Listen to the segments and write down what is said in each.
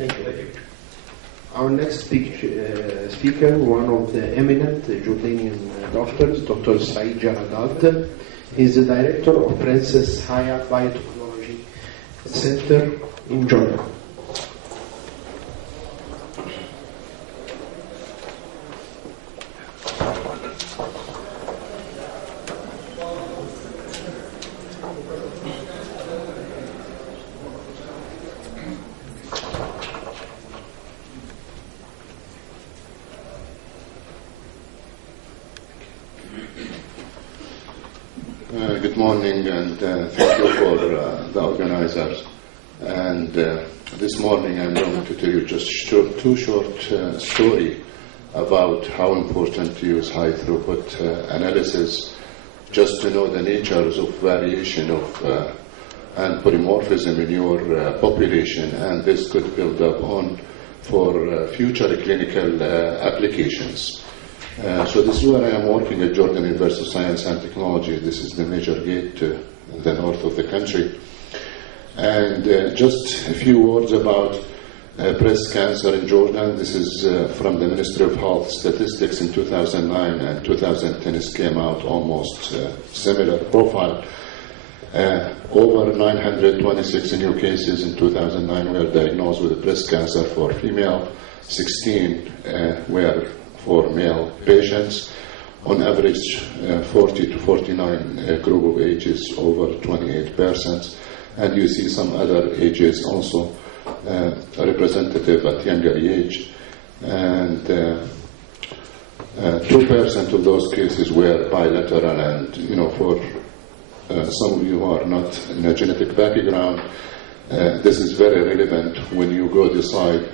Thank you. Our next speaker, one of the eminent Jordanian doctors, Dr. Saeed Jaradat. He's the director of Princess Haya Biotechnology Center in Jordan. Good morning, and thank you for the organizers. And this morning I'm going to tell you just two short stories about how important to use high throughput analysis, just to know the natures of variation of and polymorphism in your population, and this could build up on for future clinical applications. So this is where I am working at Jordan University of Science and Technology. This is the major gate to the north of the country. And just a few words about breast cancer in Jordan. This is from the Ministry of Health statistics in 2009 and 2010. It came out almost similar profile. Over 926 new cases in 2009 were diagnosed with breast cancer for female. 16 were for male patients. On average, 40 to 49 group of ages, over 28%. And you see some other ages also representative at younger age. And 2% of those cases were bilateral. And, for some of you who are not in a genetic background, this is very relevant when you go decide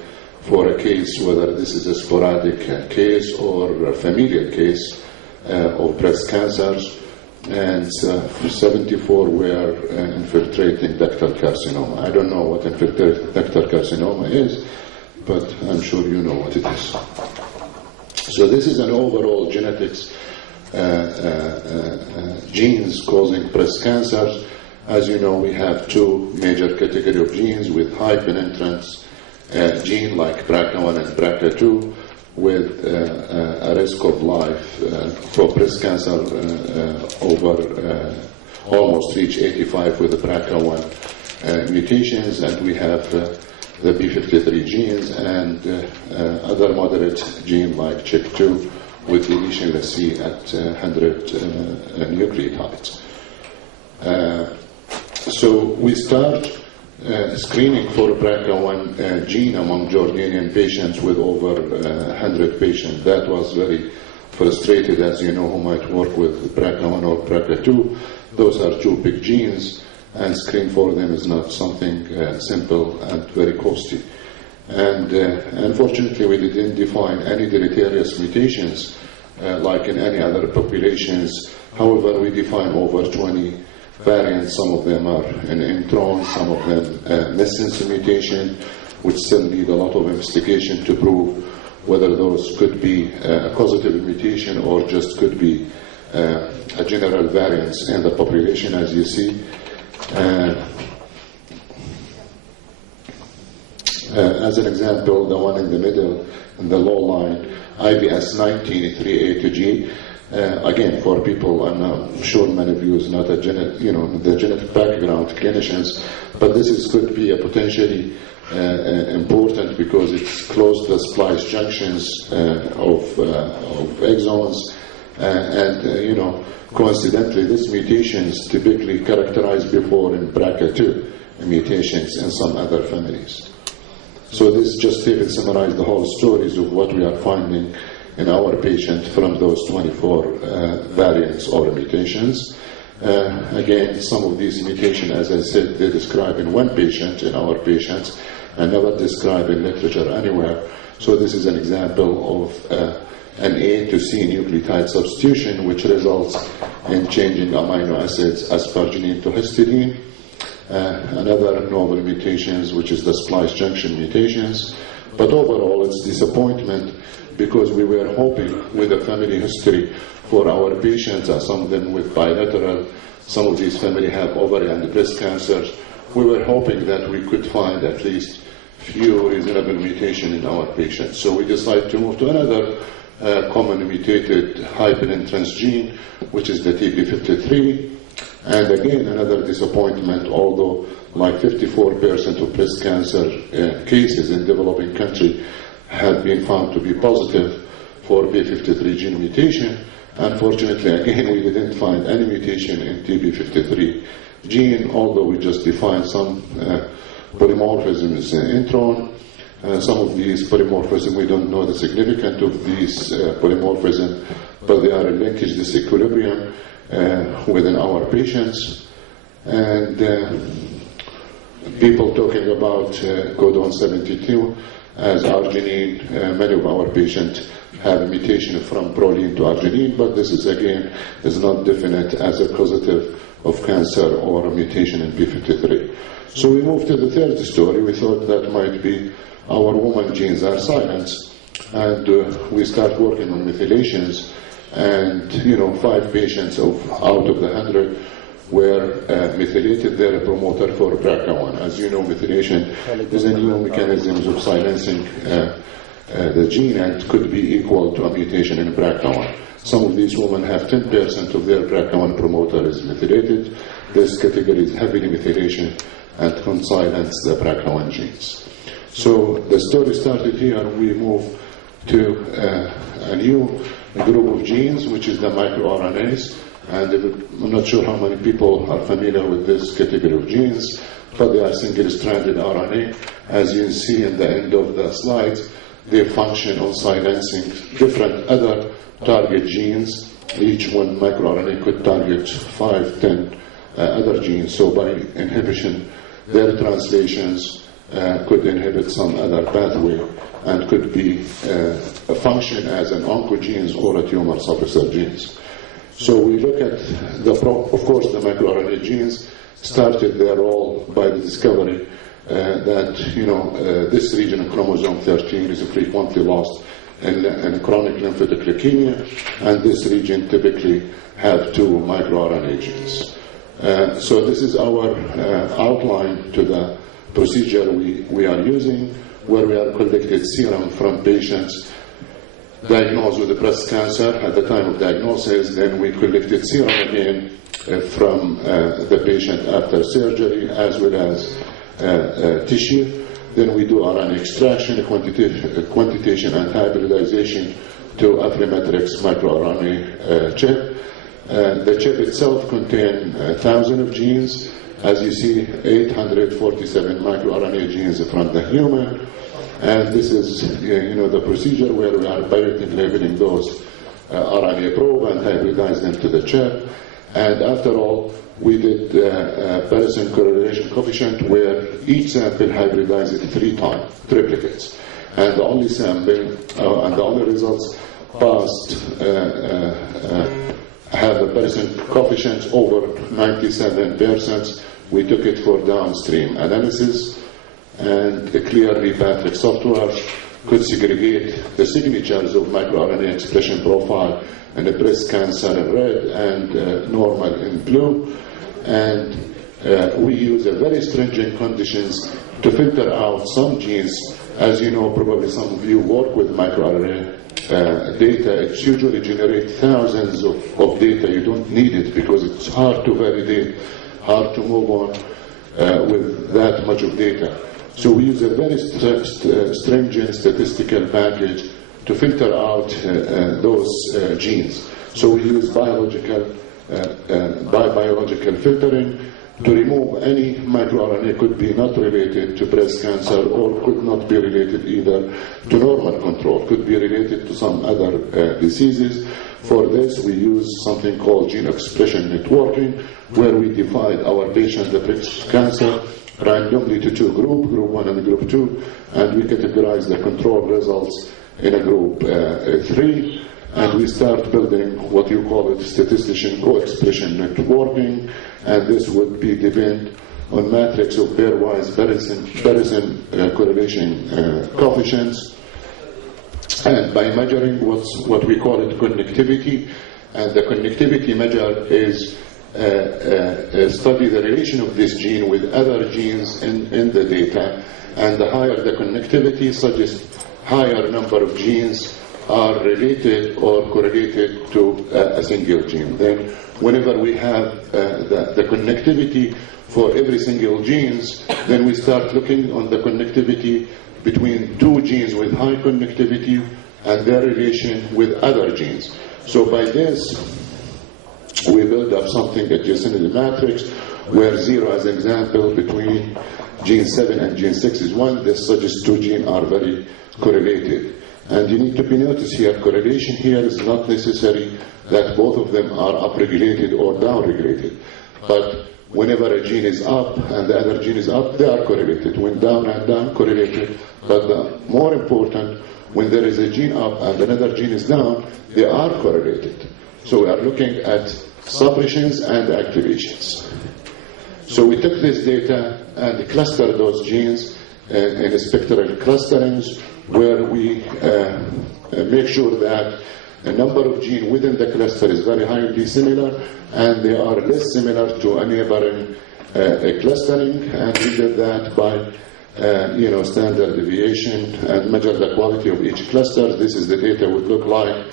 for a case, whether this is a sporadic case or a familial case of breast cancers, and 74 were infiltrating ductal carcinoma. I don't know what infiltrating ductal carcinoma is, but I'm sure you know what it is. So this is an overall genetics genes causing breast cancers. As you know, we have two major categories of genes with high penetrance gene like BRCA1 and BRCA2 with a risk of life for breast cancer over almost reach 85 with the BRCA1 mutations, and we have the p53 genes and other moderate gene like CHEK2 with deletion, let's see, at 100 nucleotides. So we start screening for BRCA1 gene among Jordanian patients with over 100 patients. That was very frustrated, as you know, who might work with BRCA1 or BRCA2. Those are two big genes, and screen for them is not something simple and very costly. And unfortunately, we didn't define any deleterious mutations like in any other populations. However, we define over 20 variants. Some of them are in intron, some of them missense mutation, which still need a lot of investigation to prove whether those could be a causative mutation or just could be a general variance in the population, as you see. As an example, the one in the middle, in the low line, IBS 193A to G. Again, for people, I'm sure many of you is not a the genetic background clinicians, but this could be a potentially important because it's close to the splice junctions of exons, and coincidentally, these mutations typically characterized before in BRCA2 mutations in some other families. So this just even summarizes the whole stories of what we are finding in our patient from those 24 variants or mutations. Again, some of these mutations, as I said, they describe in one patient, in our patients, and never described in literature anywhere. So this is an example of an A to C nucleotide substitution, which results in changing amino acids asparagine to histidine. Another novel mutations, which is the splice junction mutations. But overall, it's disappointment because we were hoping with a family history for our patients, some of them with bilateral, some of these families have ovarian and breast cancers. We were hoping that we could find at least few reasonable mutations in our patients. So we decided to move to another common mutated hyperintrans gene, which is the TP53. And again, another disappointment, although like 54% of breast cancer cases in developing countries have been found to be positive for p53 gene mutation. Unfortunately, again, we didn't find any mutation in TP53 gene, although we just defined some polymorphisms in intron. Some of these polymorphisms, we don't know the significance of these polymorphisms, but they are a linkage disequilibrium within our patients. And people talking about codon 72 as arginine, many of our patients have a mutation from proline to arginine, but this is again is not definite as a causative of cancer or a mutation in p53. So we moved to the third story. We thought that might be our woman genes are silenced, and we start working on methylations, and 5 patients out of the 100 were methylated their promoter for BRCA1. As you know, methylation is a new mechanism of silencing the gene and could be equal to a mutation in BRCA1. Some of these women have 10% of their BRCA1 promoter is methylated. This category is heavily methylation and can silence the BRCA1 genes. So the story started here. We moved to a new group of genes, which is the microRNAs. And I'm not sure how many people are familiar with this category of genes, but they are single-stranded RNA. As you see in the end of the slides, they function on silencing different other target genes. Each one microRNA could target 5, 10 other genes. So by inhibition, their translations could inhibit some other pathway and could be a function as an oncogenes or a tumor suppressor genes. So we look at of course, the microRNA genes started their role by the discovery that this region of chromosome 13 is frequently lost in chronic lymphocytic leukemia, and this region typically have 2 microRNA genes. So this is our outline to the procedure we are using, where we are collected serum from patients diagnosed with breast cancer at the time of diagnosis. Then we collected serum again from the patient after surgery, as well as tissue. Then we do RNA extraction, quantitation, and hybridization to a Affrimatrix microRNA chip. The chip itself contains 1,000 of genes. As you see, 847 microRNA genes from the human. And this is the procedure where we are biotic labeling those RNA probe and hybridize them to the chip. And after all, we did Bayesian correlation coefficient, where each sample hybridized 3 times, triplicates. And the only sample and the only results passed have a Bayesian coefficient over 97%. We took it for downstream analysis, and a clearly Patrick software could segregate the signatures of microRNA expression profile in the breast cancer in red and normal in blue. And we use a very stringent conditions to filter out some genes. As you know, probably some of you work with microRNA data. It usually generates thousands of data. You don't need it because it's hard to validate, hard to move on with that much of data. So we use a very stringent statistical package to filter out those genes. So we use biological filtering to remove any microRNA could be not related to breast cancer or could not be related either to normal control, could be related to some other diseases. For this, we use something called gene expression networking, where we divide our patients with breast cancer randomly to 2 groups, group 1 and group 2, and we categorize the control results in a group 3. And we start building what you call it statistician co-expression networking, and this would be depend on matrix of pairwise Bayesian correlation coefficients. And by measuring what we call it connectivity, and the connectivity measure is study the relation of this gene with other genes in the data. and the higher the connectivity suggests higher number of genes are related or correlated to a single gene. Then whenever we have the connectivity for every single genes, then we start looking on the connectivity between two genes with high connectivity and their relation with other genes. So by this, we build up something adjacent in the matrix where 0 as an example between gene 7 and gene 6 is 1. This suggests two genes are very correlated. And you need to be noticed here, correlation here is not necessary that both of them are upregulated or downregulated. But whenever a gene is up and the other gene is up, they are correlated. When down and down, correlated. But the more important, when there is a gene up and another gene is down, they are correlated. So we are looking at suppressions and activations. So we took this data and clustered those genes in spectral clusterings where we make sure that a number of genes within the cluster is very highly similar and they are less similar to a neighboring clustering, and we did that by standard deviation and measure the quality of each cluster. This is the data would look like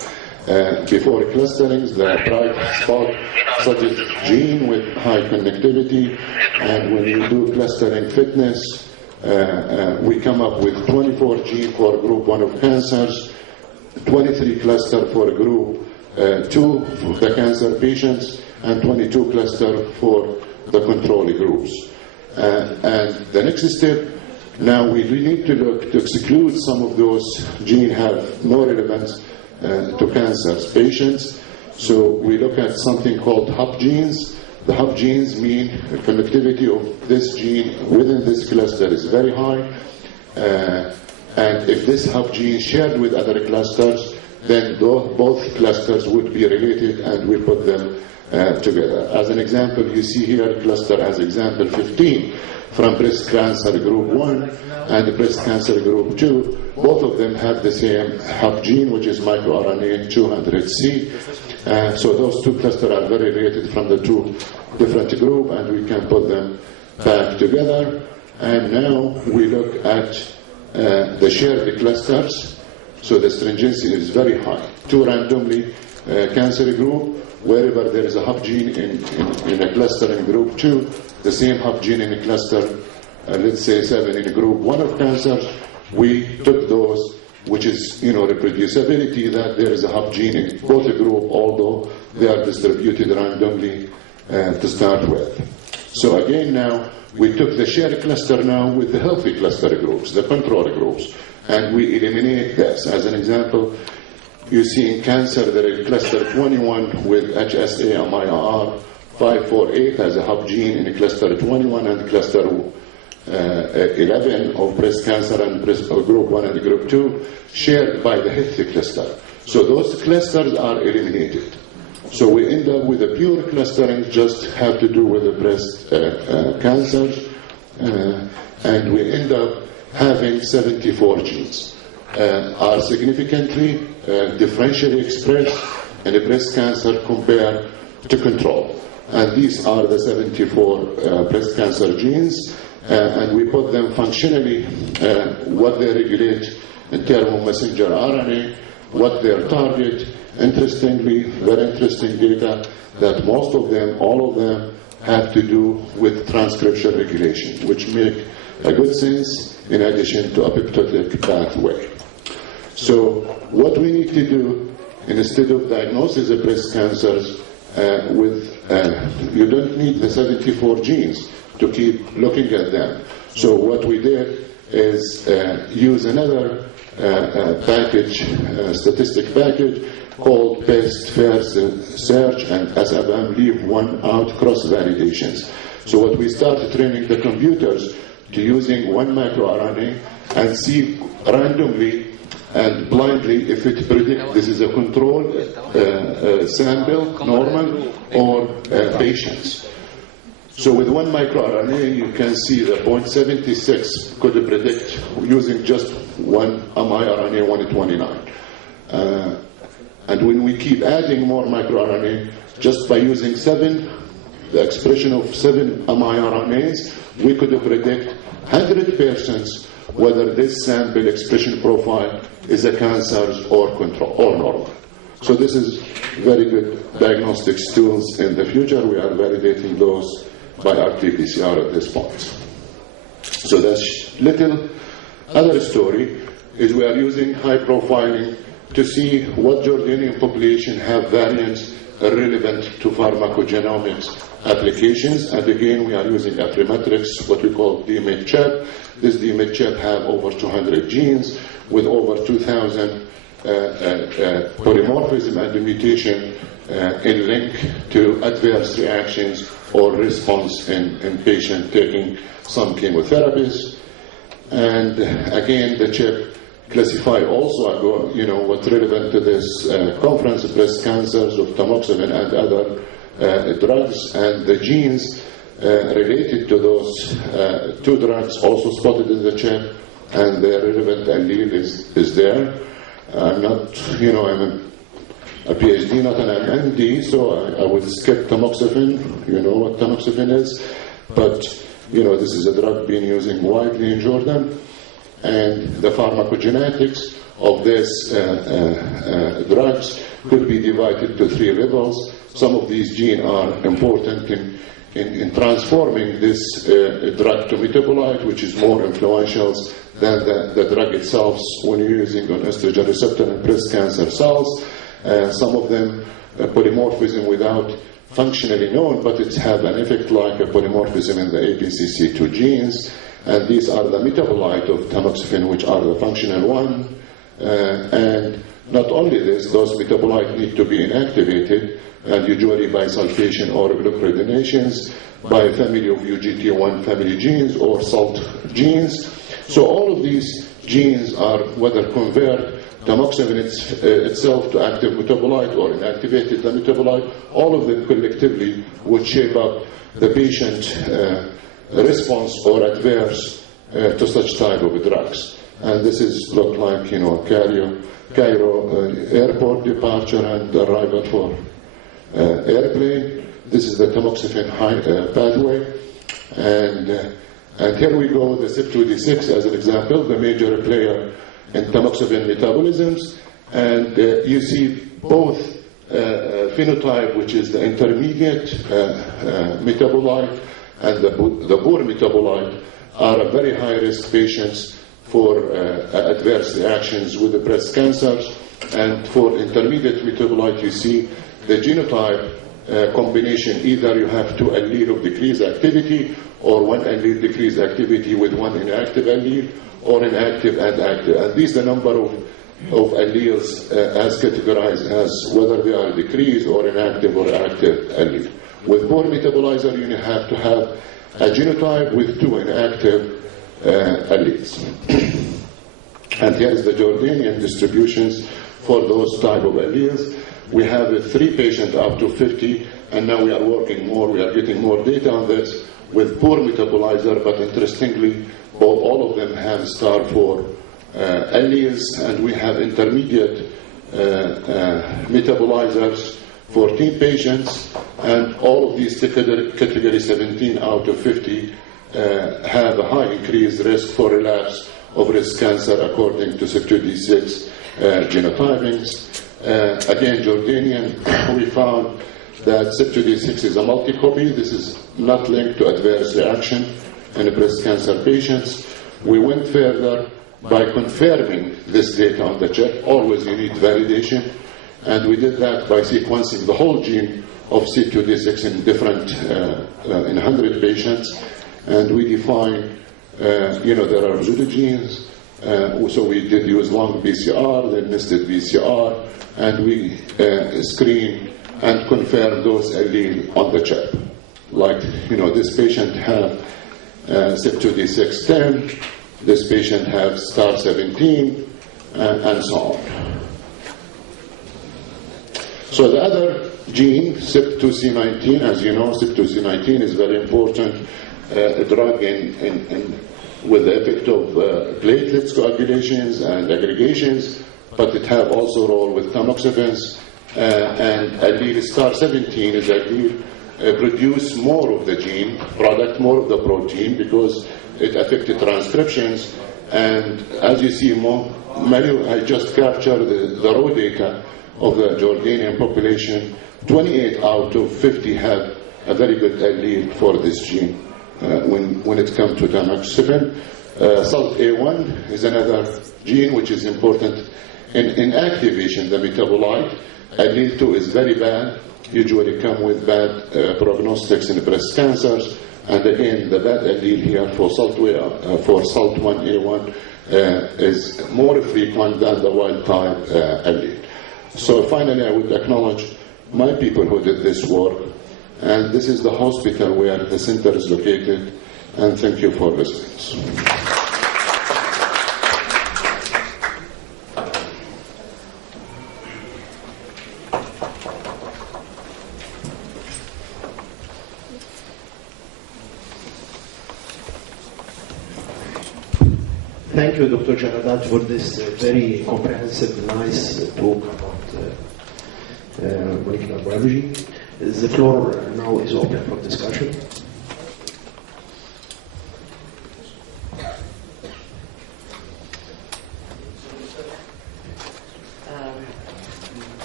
before clusterings. The bright spot suggests gene with high connectivity, and when you do clustering fitness, we come up with 24 gene for group 1 of cancers, 23 cluster for group 2 for the cancer patients, and 22 cluster for the control groups. And the next step, now we need to look to exclude some of those genes have no relevance to cancer patients. So we look at something called hub genes. The hub genes mean the connectivity of this gene within this cluster is very high. And if this hub gene shared with other clusters, then both clusters would be related and we put them together. As an example, you see here cluster as example 15 from breast cancer group 1 and breast cancer group 2. Both of them have the same hub gene, which is microRNA 200C. So those two clusters are very related from the two different groups, and we can put them back together. And now we look at the shared clusters. So the stringency is very high. Two randomly cancer group, wherever there is a hub gene in a cluster in group 2, the same hub gene in a cluster, let's say 7 in group 1 of cancers, we took those, which is, reproducibility, that there is a hub gene in both group, although they are distributed randomly to start with. So again now, we took the shared cluster now with the healthy cluster groups, the control groups, and we eliminate this. As an example, you see in cancer there is cluster 21 with HSA-MIR 548 as a hub gene in cluster 21, and cluster 11 of breast cancer and group 1 and group 2 shared by the healthy cluster. So those clusters are eliminated. So we end up with a pure clustering, just have to do with the breast cancers, and we end up having 74 genes. Are significantly differentially expressed in the breast cancer compared to control. And these are the 74 breast cancer genes, and we put them functionally, what they regulate in terms of messenger RNA, what their target. Interestingly, very interesting data that most of them, all of them, have to do with transcription regulation, which make a good sense in addition to apoptotic pathway. So what we need to do, instead of diagnosis of breast cancers, you don't need the 74 genes to keep looking at them. So what we did is use another statistic package called best first search and SFM leave one out cross validations. So what we started training the computers to using one microRNA and see randomly and blindly if it predicts this is a control sample, normal, or patients. So with one microRNA, you can see the 0.76 could predict using just one miRNA 129. And when we keep adding more microRNA, just by using 7, the expression of 7 miRNAs, we could predict 100% whether this sample expression profile is a cancer or control or normal. So this is very good diagnostics tools in the future. We are validating those by RT-PCR at this point. So that's little other story is we are using high profiling to see what Jordanian population have variants relevant to pharmacogenomics applications. And again, we are using Affrimetrix, what we call DMID-CHEP. This DMID-CHEP have over 200 genes with over 2,000 polymorphism and mutation in link to adverse reactions or response in patient taking some chemotherapies. And again, the CHEP classify also, what's relevant to this conference, breast cancers of tamoxifen and other drugs, and the genes related to those two drugs also spotted in the CHEP, and the relevant allele is there. I'm not, I'm a PhD, not an MD, so I would skip tamoxifen. You know what tamoxifen is, but this is a drug being used widely in Jordan, and the pharmacogenetics of these drugs could be divided to 3 levels. Some of these genes are important in transforming this drug to metabolite, which is more influential than the drug itself when you're using an estrogen receptor in breast cancer cells. Some of them polymorphism without functionally known, but it have an effect like a polymorphism in the ABCC2 genes, and these are the metabolite of tamoxifen, which are the functional one. And not only this, those metabolites need to be inactivated, and usually by sulfation or glucurodenations, by a family of UGT1 family genes or SALT genes. So all of these genes are whether convert tamoxifen itself to active metabolite or inactivated the metabolite, all of them collectively would shape up the patient response or adverse to such type of drugs. And this is look like, Cairo airport departure and arrival for airplane. This is the tamoxifen pathway. And here we go, the CYP2D6 as an example, the major player in tamoxifen metabolisms. And you see both phenotype, which is the intermediate metabolite, and the poor metabolite are a very high-risk patients for adverse reactions with the breast cancers. And for intermediate metabolite, you see the genotype combination. Either you have 2 allele of decreased activity, or 1 allele decreased activity with 1 inactive allele, or inactive and active. And these are the number of alleles as categorized as whether they are decreased or inactive or active allele. With poor metabolizer, you have to have a genotype with 2 inactive alleles. And here is the Jordanian distributions for those type of alleles. We have 3 patients up to 50, and now we are working more, we are getting more data on this with poor metabolizer, but interestingly, all of them have star 4 alleles, and we have intermediate metabolizers, 14 patients, and all of these category 17 out of 50 have a high increased risk for relapse of breast cancer according to CYP2D6 genotypings. Again, Jordanian, we found that CYP2D6 is a multi-copy. This is not linked to adverse reaction in breast cancer patients. We went further by confirming this data on the CHEP. Always you need validation, and we did that by sequencing the whole gene of CYP2D6 in different, in 100 patients, and we defined, there are pseudogenes. So we did use long BCR, then nested BCR, and we screened and confirmed those alleles on the CHEP. Like, this patient have CYP2D6 10, this patient have star 17, and so on. So the other gene, CYP2C19, as you know, CYP2C19 is very important drug with the effect of platelets coagulations and aggregations, but it have also role with tamoxifens, and allele star 17 is allele produce more of the gene product, more of the protein, because it affected transcriptions, And as you see, I just captured the raw data of the Jordanian population. 28 out of 50 have a very good allele for this gene when it comes to tamoxifen. SALT-A1 is another gene which is important in activation, the metabolite. Allele 2 is very bad, usually come with bad prognostics in breast cancers. And again, the bad allele here for SALT1A1 is more frequent than the wild type allele. So finally, I would acknowledge my people who did this work. And this is the hospital where the center is located. And thank you for listening. Thank you, Dr. Jaradat, for this very comprehensive, nice talk about molecular biology. The floor now is open for discussion.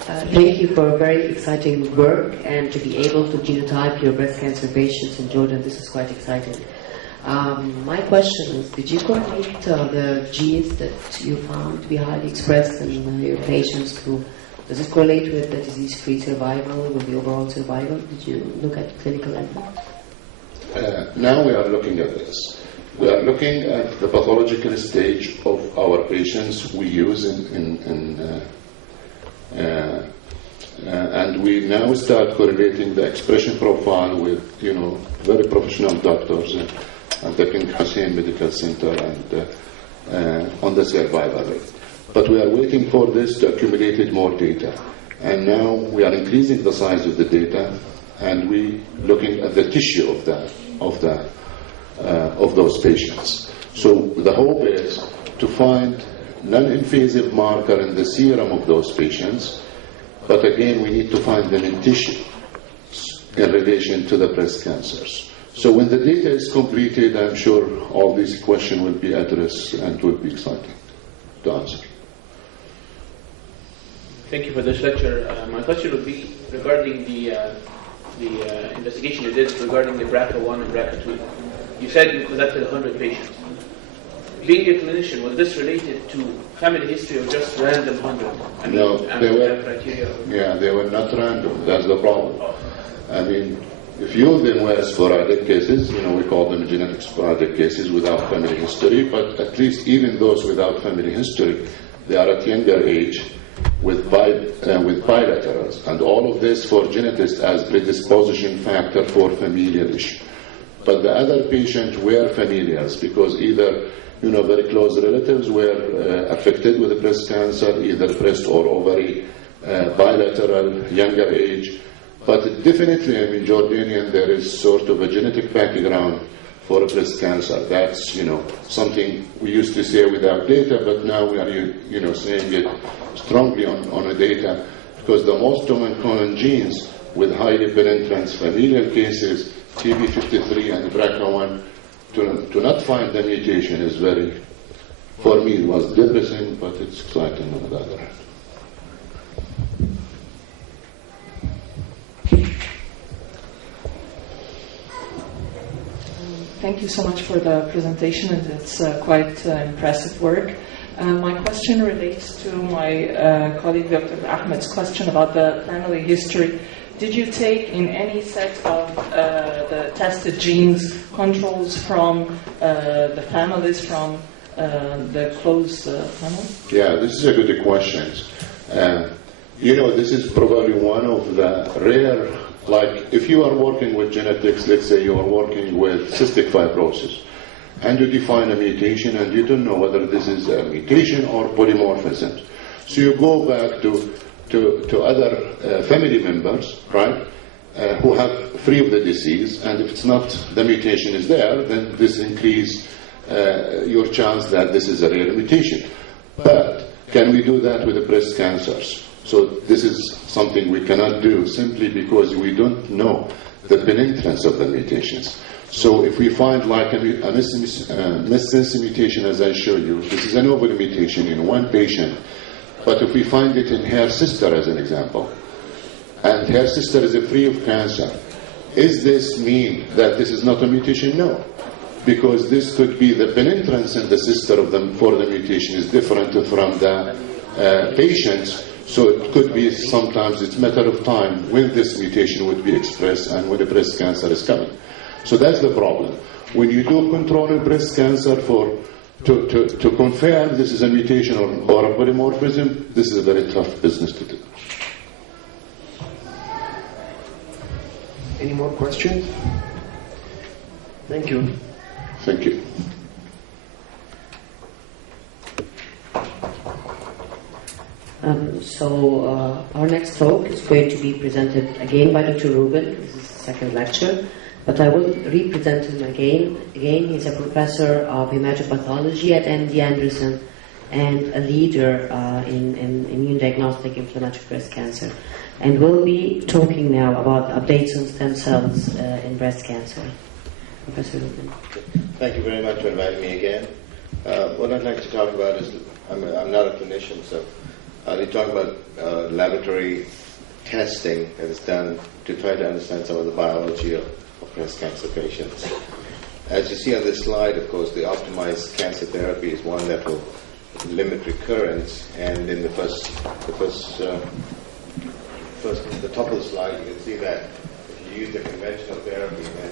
Thank you for very exciting work, and to be able to genotype your breast cancer patients in Jordan, this is quite exciting. My question is, did you correlate the genes that you found to be highly expressed in your patients does it correlate with the disease-free survival, with the overall survival? Did you look at clinical evidence? Now we are looking at this. We are looking at the pathological stage of our patients we use and we now start correlating the expression profile with, very professional doctors at the King Hussein Medical Center and on the survival rate. But we are waiting for this to accumulate more data. And now we are increasing the size of the data, and we looking at the tissue of those patients. So the hope is to find non-invasive marker in the serum of those patients, but again we need to find them in tissue in relation to the breast cancers. So when the data is completed, I'm sure all these questions will be addressed and will be exciting to answer. Thank you for this lecture. My question would be regarding the investigation you did regarding the BRCA1 and BRCA2. You said you collected 100 patients. Being a clinician, was this related to family history or just random 100? No, they were criteria. Yeah, they were not random. That's the problem. I mean, a few of them were sporadic cases. We call them genetic sporadic cases without family history. But at least even those without family history, they are at younger age with bilaterals, and all of this for genetics as predisposition factor for familial issue. But the other patients were familials because either very close relatives were affected with breast cancer, either breast or ovary, bilateral, younger age. But definitely, Jordanian, there is sort of a genetic background for breast cancer. That's, something we used to say without data, but now we are, saying it strongly on a data, because the most common genes with highly penetrant familial cases, TB53 and BRCA1, to not find the mutation is very, for me, it was depressing, but it's exciting on the other hand. Thank you so much for the presentation, and it's quite impressive work. My question relates to my colleague Dr. Ahmed's question about the family history. Did you take in any set of the tested genes controls from the families, from the close family? Yeah, this is a good question. This is probably one of the rare, like if you are working with genetics, let's say you are working with cystic fibrosis, and you define a mutation and you don't know whether this is a mutation or polymorphism. So you go back to other family members, right, who have free of the disease, and if it's not, the mutation is there, then this increases your chance that this is a rare mutation. But can we do that with the breast cancers? So this is something we cannot do simply because we don't know the penetrance of the mutations. So if we find like a missense mutation, as I showed you, this is an novel mutation in one patient, but if we find it in her sister, as an example, and her sister is free of cancer, is this mean that this is not a mutation? No. Because this could be the penetrance in the sister of them for the mutation is different from the patients. So it could be sometimes it's a matter of time when this mutation would be expressed and when the breast cancer is coming. So that's the problem. When you do control of breast cancer to confirm this is a mutation or a polymorphism, this is a very tough business to do. Any more questions? Thank you. Thank you. Our next talk is going to be presented again by Dr. Rubin. This is the second lecture, but I will represent him again. He's a professor of hematopathology at MD Anderson and a leader in immune diagnostic inflammatory breast cancer. And we'll be talking now about updates on stem cells in breast cancer. Professor Rubin. Thank you very much for inviting me again. What I'd like to talk about is, I'm not a clinician, so I'll be talking about laboratory testing that is done to try to understand some of the biology of breast cancer patients. As you see on this slide, of course, the optimized cancer therapy is one that will limit recurrence, and in the top of the slide, you can see that if you use the conventional therapy, then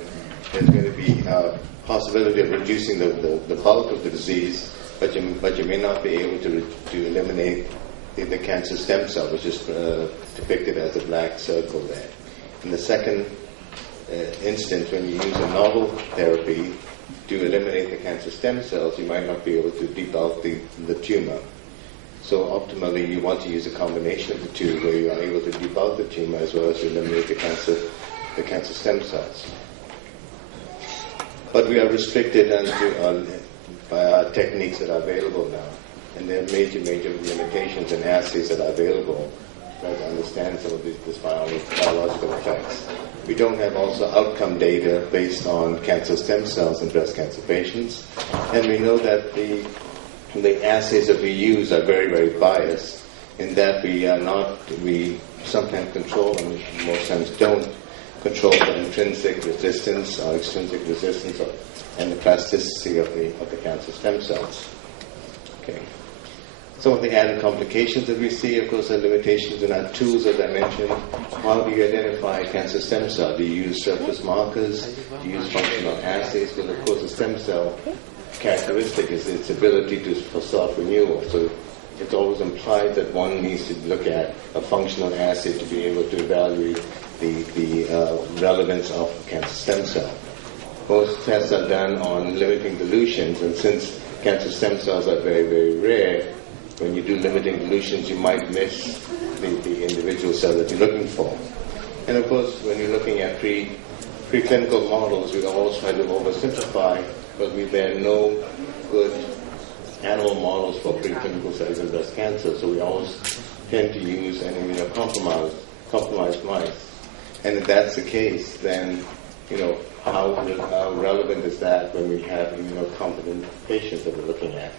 there's going to be a possibility of reducing the bulk of the disease, but you may not be able to eliminate the cancer stem cell, which is depicted as a black circle there. In the second instance, when you use a novel therapy to eliminate the cancer stem cells, you might not be able to debulk the tumor. So optimally, you want to use a combination of the two, where you are able to debulk the tumor as well as to eliminate the cancer stem cells. But we are restricted by our techniques that are available now, and there are major limitations and assays that are available to try to understand some of these biological effects. We don't have also outcome data based on cancer stem cells in breast cancer patients, and we know that the assays that we use are very, very biased in that we sometimes control and most times don't control the intrinsic resistance or extrinsic resistance and the plasticity of the cancer stem cells. Okay. Some of the added complications that we see, of course, are limitations in our tools, as I mentioned. How do you identify cancer stem cell? Do you use surface markers? Do you use functional assays? Because, of course, the stem cell characteristic is its ability for self-renewal. So it's always implied that one needs to look at a functional assay to be able to evaluate the relevance of cancer stem cell. Most tests are done on limiting dilutions, and since cancer stem cells are very, very rare, when you do limiting dilutions, you might miss the individual cell that you're looking for. And of course, when you're looking at preclinical models, we always try to oversimplify, but there are no good animal models for preclinical studies in breast cancer, so we always tend to use an immunocompromised mice. And if that's the case, then how relevant is that when we have immunocompetent patients that we're looking at?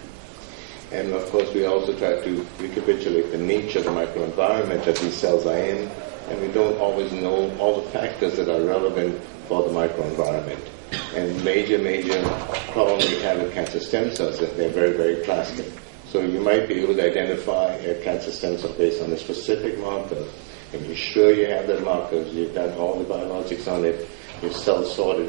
And of course, we also try to recapitulate the nature of the microenvironment that these cells are in, and we don't always know all the factors that are relevant for the microenvironment. And major problem we have with cancer stem cells is that they're very, very plastic. So you might be able to identify a cancer stem cell based on a specific marker, and you're sure you have that marker, you've done all the biologics on it, your cell sorted it.